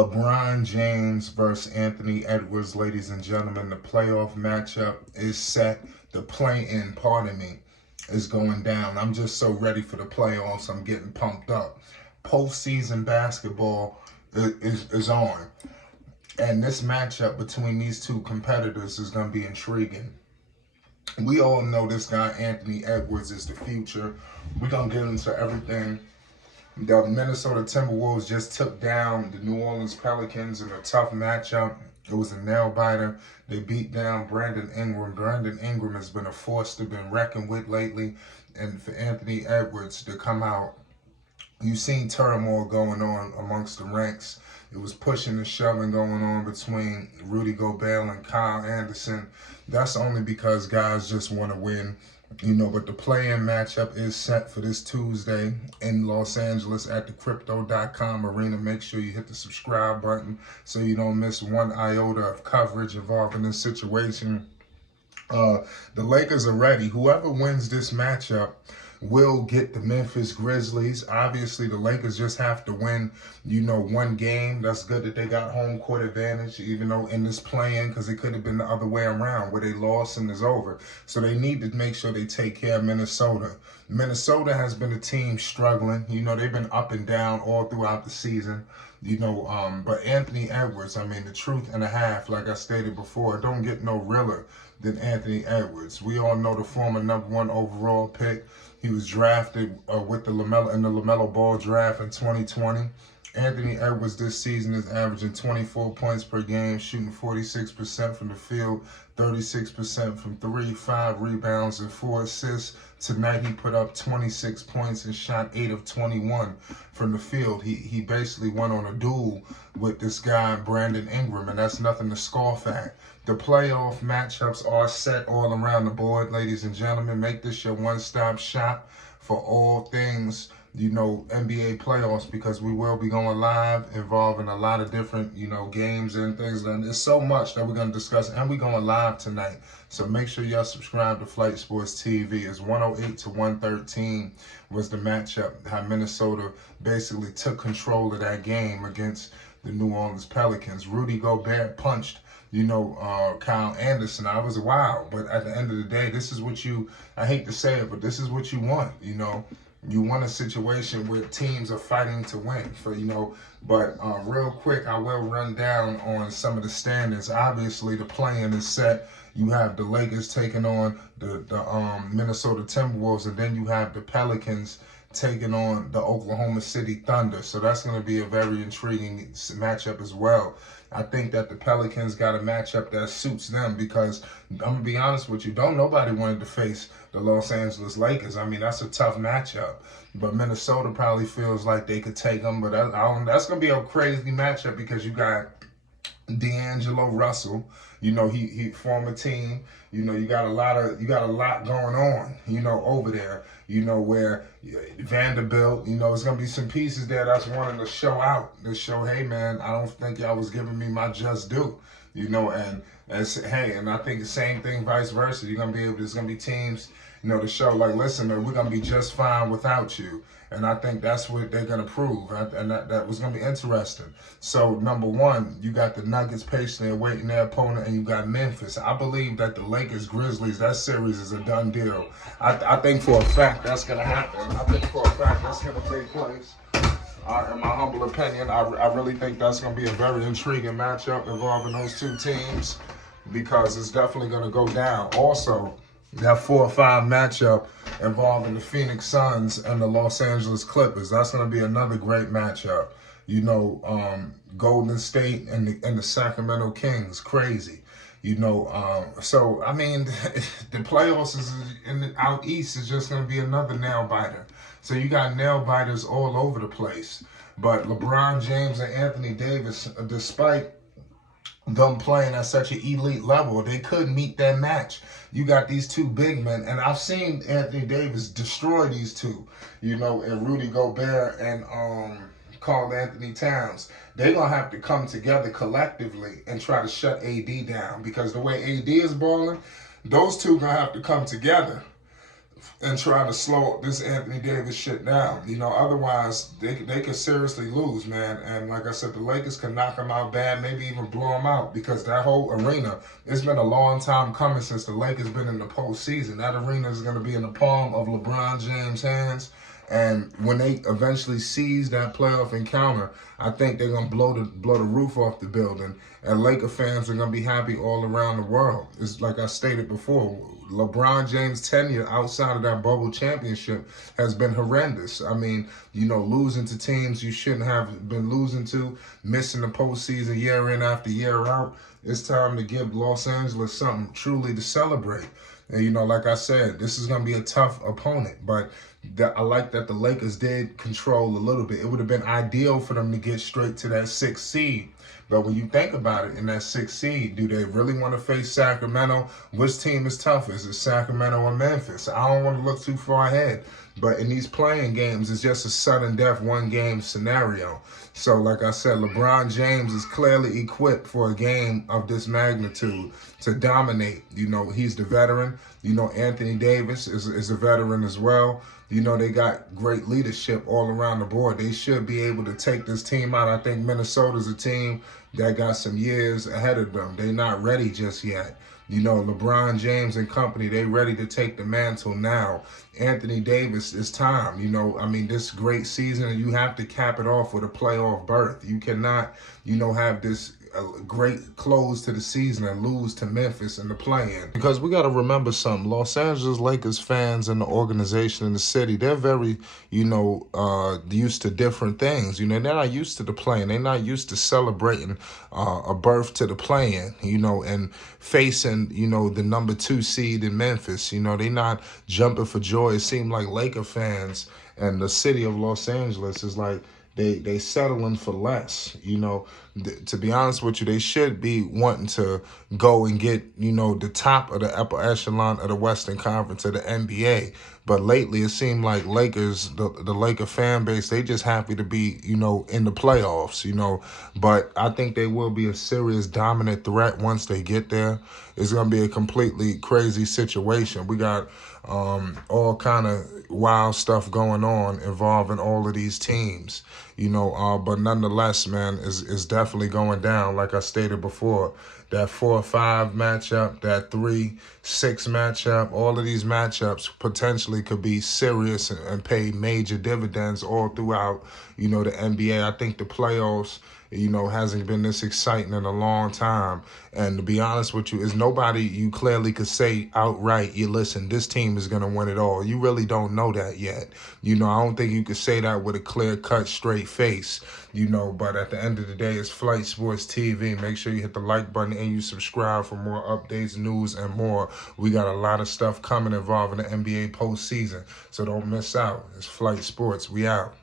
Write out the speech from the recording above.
LeBron James versus Anthony Edwards, ladies and gentlemen. The playoff matchup is set. The play-in, pardon me, is going down. I'm just so ready for the playoffs. I'm getting pumped up. Postseason basketball is on. And this matchup between these two competitors is going to be intriguing. We all know this guy, Anthony Edwards, is the future. We're going to get into everything. The Minnesota Timberwolves just took down the New Orleans Pelicans in a tough matchup. It was a nail-biter. They beat down Brandon Ingram. Brandon Ingram has been a force to be reckoned with lately. And for Anthony Edwards to come out, you've seen turmoil going on amongst the ranks. It was pushing and shoving going on between Rudy Gobert and Kyle Anderson. That's only because guys just want to win. But the play-in matchup is set for this Tuesday in Los Angeles at the Crypto.com arena. Make sure you hit the subscribe button so you don't miss one iota of coverage involving this situation. The Lakers are ready. Whoever wins this matchup will get the Memphis Grizzlies. Obviously, the Lakers just have to win, one game. That's good that they got home court advantage, even though in this play-in, because it could have been the other way around where they lost and it's over. So they need to make sure they take care of Minnesota. Minnesota has been a team struggling. They've been up and down all throughout the season. But Anthony Edwards, the truth and a half, like I stated before, don't get no realer than Anthony Edwards. We all know the former #1 overall pick. He was drafted with the LaMelo Ball draft in 2020. Anthony Edwards this season is averaging 24 points per game, shooting 46% from the field, 36% from three, 5 rebounds and 4 assists. Tonight he put up 26 points and shot 8 of 21 from the field. He basically went on a duel with this guy, Brandon Ingram, and that's nothing to scoff at. The playoff matchups are set all around the board, ladies and gentlemen. Make this your one-stop shop for all things, NBA playoffs, because we will be going live involving a lot of different, games and things. And there's so much that we're going to discuss, and we're going live tonight. So make sure y'all subscribe to Flight Sports TV. It's 108 to 113 was the matchup, how Minnesota basically took control of that game against the New Orleans Pelicans. Rudy Gobert punched Kyle Anderson. I was wild, but at the end of the day, this is what I hate to say it, but this is what you want, You want a situation where teams are fighting to win, but real quick, I will run down on some of the standings. Obviously, the play-in is set. You have the Lakers taking on the Minnesota Timberwolves, and then you have the Pelicans taking on the Oklahoma City Thunder. So that's going to be a very intriguing matchup as well. I think that the Pelicans got a matchup that suits them because, I'm going to be honest with you, nobody wanted to face the Los Angeles Lakers. That's a tough matchup. But Minnesota probably feels like they could take them. But that's going to be a crazy matchup because you got D'Angelo Russell, he former team, you got a lot going on, over there, where Vanderbilt, it's gonna be some pieces there that's wanting to show out, to show, hey man, I don't think y'all was giving me my just due, and I think the same thing vice versa. There's gonna be teams, to show like, listen, man, we're gonna be just fine without you. And I think that's what they're going to prove. And that was going to be interesting. So, number one, you got the Nuggets patiently awaiting their opponent, and you got Memphis. I believe that the Lakers-Grizzlies, that series is a done deal. I think for a fact that's going to happen. I think for a fact that's going to take place. In my humble opinion, I really think that's going to be a very intriguing matchup involving those two teams because it's definitely going to go down. Also, that 4-5 matchup involving the Phoenix Suns and the Los Angeles Clippers. That's going to be another great matchup. Golden State and the Sacramento Kings, crazy. The playoffs out east is just going to be another nail biter. So you got nail biters all over the place. But LeBron James and Anthony Davis, despite them playing at such an elite level, they couldn't meet that match. You got these two big men, and I've seen Anthony Davis destroy these two, and Rudy Gobert and Karl Anthony Towns. They're going to have to come together collectively and try to shut AD down because the way AD is balling, those two going to have to come together and try to slow this Anthony Davis shit down. You know, otherwise they could seriously lose, man. And like I said, the Lakers can knock them out bad, maybe even blow them out, because that whole arena, it's been a long time coming since the Lakers been in the postseason. That arena is going to be in the palm of LeBron James' hands. And when they eventually seize that playoff encounter, I think they're gonna blow the roof off the building, and Laker fans are gonna be happy all around the world. It's like I stated before, LeBron James' tenure outside of that bubble championship has been horrendous. I mean, you know, losing to teams you shouldn't have been losing to, missing the postseason year in after year out. It's time to give Los Angeles something truly to celebrate. And, you know, like I said, this is going to be a tough opponent, but I like that the Lakers did control a little bit. It would have been ideal for them to get straight to that 6th seed. But when you think about it, in that 6th seed, do they really want to face Sacramento? Which team is tougher? Is it Sacramento or Memphis? I don't want to look too far ahead. But in these playing games, it's just a sudden death one-game scenario. So, like I said, LeBron James is clearly equipped for a game of this magnitude to dominate. You know, he's the veteran. You know, Anthony Davis is a veteran as well. You know, they got great leadership all around the board. They should be able to take this team out. I think Minnesota's a team that got some years ahead of them. They're not ready just yet. You know, LeBron James and company, they ready to take the mantle now. Anthony Davis, it's time. You know, I mean, this great season, and you have to cap it off with a playoff berth. You cannot, you know, have this great close to the season and lose to Memphis in the play-in. Because we got to remember something. Los Angeles Lakers fans and the organization in the city, they're very, you know, used to different things. You know, they're not used to the play-in. They're not used to celebrating a berth to the play-in, you know, and facing, you know, the number 2 seed in Memphis. You know, they're not jumping for joy. It seemed like Laker fans and the city of Los Angeles is like, they settling for less. You know, to be honest with you, they should be wanting to go and get, you know, the top of the upper echelon of the Western Conference of the NBA. But lately, it seemed like Lakers, the Laker fan base, they just happy to be, you know, in the playoffs, you know. But I think they will be a serious dominant threat once they get there. It's going to be a completely crazy situation. We got all kind of wild stuff going on involving all of these teams, you know, but nonetheless, man, is definitely going down. Like I stated before, that 4-5 matchup, that 3-6 matchup, all of these matchups potentially could be serious and pay major dividends all throughout, you know, the NBA. I think the playoffs, you know, hasn't been this exciting in a long time. And to be honest with you, is nobody you clearly could say outright, you listen, this team is going to win it all. You really don't know that yet. You know, I don't think you could say that with a clear-cut, straight face, you know, but at the end of the day, it's Flight Sports TV. Make sure you hit the like button and you subscribe for more updates, news, and more. We got a lot of stuff coming involving the NBA postseason, so don't miss out. It's Flight Sports. We out.